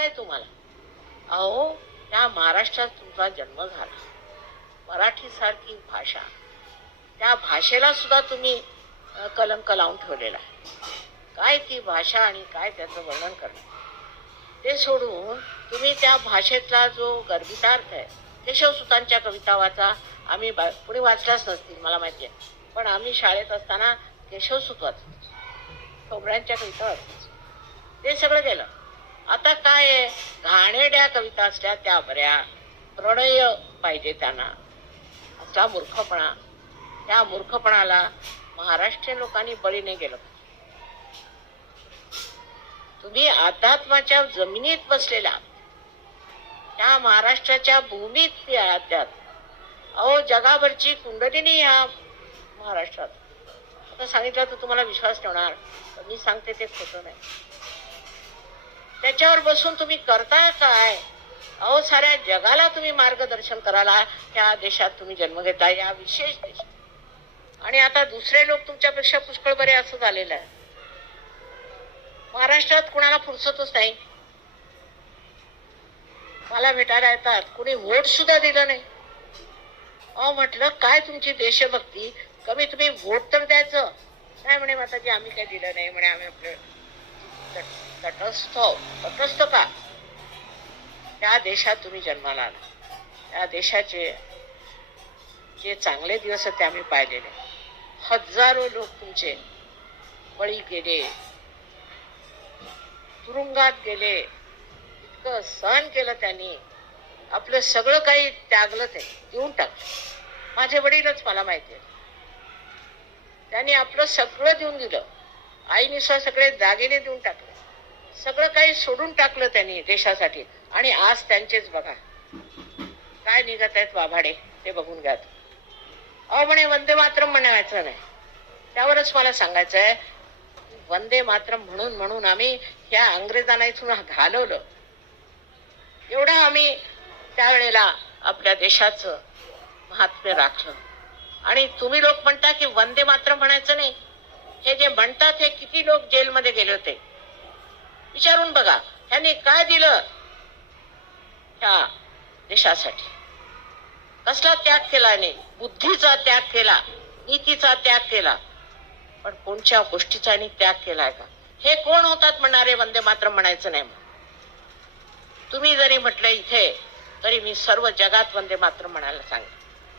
काय तुम्हाला? अहो, त्या महाराष्ट्रात तुमचा जन्म झाला, मराठी सारखी भाषा, त्या भाषेला सुद्धा तुम्ही कलंक लावून ठेवलेला आहे. काय ती भाषा आणि काय त्याचं वर्णन करणं. ते सोडून तुम्ही त्या भाषेतला जो गर्भितार्थ आहे, केशवसुतांच्या कविता वाचा. आम्ही पुढे वाचल्याच नसतील मला माहिती आहे, पण आम्ही शाळेत असताना केशवसुत वाचतो, ठोबळ्यांच्या कविता वाचतो. ते सगळं गेलं. आता काय आहे, घाणेरड्या कविता असल्या त्या बऱ्या, प्रणय पाहिजे त्यांना, असला मूर्खपणा. त्या मूर्खपणाला महाराष्ट्रीयन लोकांनी बळी नाही गेलं. तुम्ही अध्यात्माच्या जमिनीत बसलेला, त्या महाराष्ट्राच्या भूमीत अध्यात. अहो, जगाभरची कुंडलिनी ह्या महाराष्ट्रात. आता सांगितलं तर तुम्हाला विश्वास ठेवणार, पण मी सांगते ते खोटं नाही. त्याच्यावर बसून तुम्ही करताय काय? अहो, साऱ्या जगाला तुम्ही मार्गदर्शन करायला त्या देशात तुम्ही जन्म घेता, या विशेष देशात. आणि आता दुसरे लोक तुमच्यापेक्षा पुष्कळ बरे असं झालेलं आहे. महाराष्ट्रात कुणाला फुरसतच नाही. मला भेटायला येतात, कुणी वोट सुद्धा दिलं नाही. अहो, म्हटलं काय तुमची देशभक्ती, कमी तुम्ही वोट तर द्यायचं नाही. म्हणे माताजी आम्ही काही दिलं नाही, म्हणे आम्ही आपलं तटस्थ का. त्या देशात तुम्ही जन्माला आला, त्या देशाचे जे चांगले दिवस ते आम्ही पाहिलेले. हजारो लोक तुमचे बळी गेले, तुरुंगात गेले, इतकं सहन केलं त्यांनी, आपलं सगळं काही त्यागलं, ते देऊन टाकलं. माझे वडीलच मला माहिती आहे, त्यांनी आपलं सगळं देऊन दिलं. आईने सगळे दागिने देऊन टाकले, सगळं काही सोडून टाकलं त्यांनी देशासाठी. आणि आज त्यांचेच बघा काय निघत आहेत वाभाडे, ते बघून घ्या. अहो, म्हणे वंदे मातरम म्हणायचं नाही. त्यावरच मला सांगायचं आहे, वंदे मातरम म्हणून म्हणून आम्ही ह्या अंग्रेजांना इथून घालवलं. एवढं आम्ही त्यावेळेला आपल्या देशाचं महात्म्य राखलं. आणि तुम्ही लोक म्हणता की वंदे मातरम म्हणायचं नाही. हे जे म्हणतात हे किती लोक जेलमध्ये गेले होते, विचारून बघा. त्यांनी काय दिलं ह्या देशासाठी, कसला त्याग केला नाही. बुद्धीचा त्याग केला, नीतीचा त्याग केला, पण कोणत्या गोष्टीचा त्याग केलाय का? हे कोण होतात म्हणणारे वंदे मातरम म्हणायचं नाही. तुम्ही जरी म्हटलं इथे, तरी मी सर्व जगात वंदे मातरम म्हणायला सांगेन.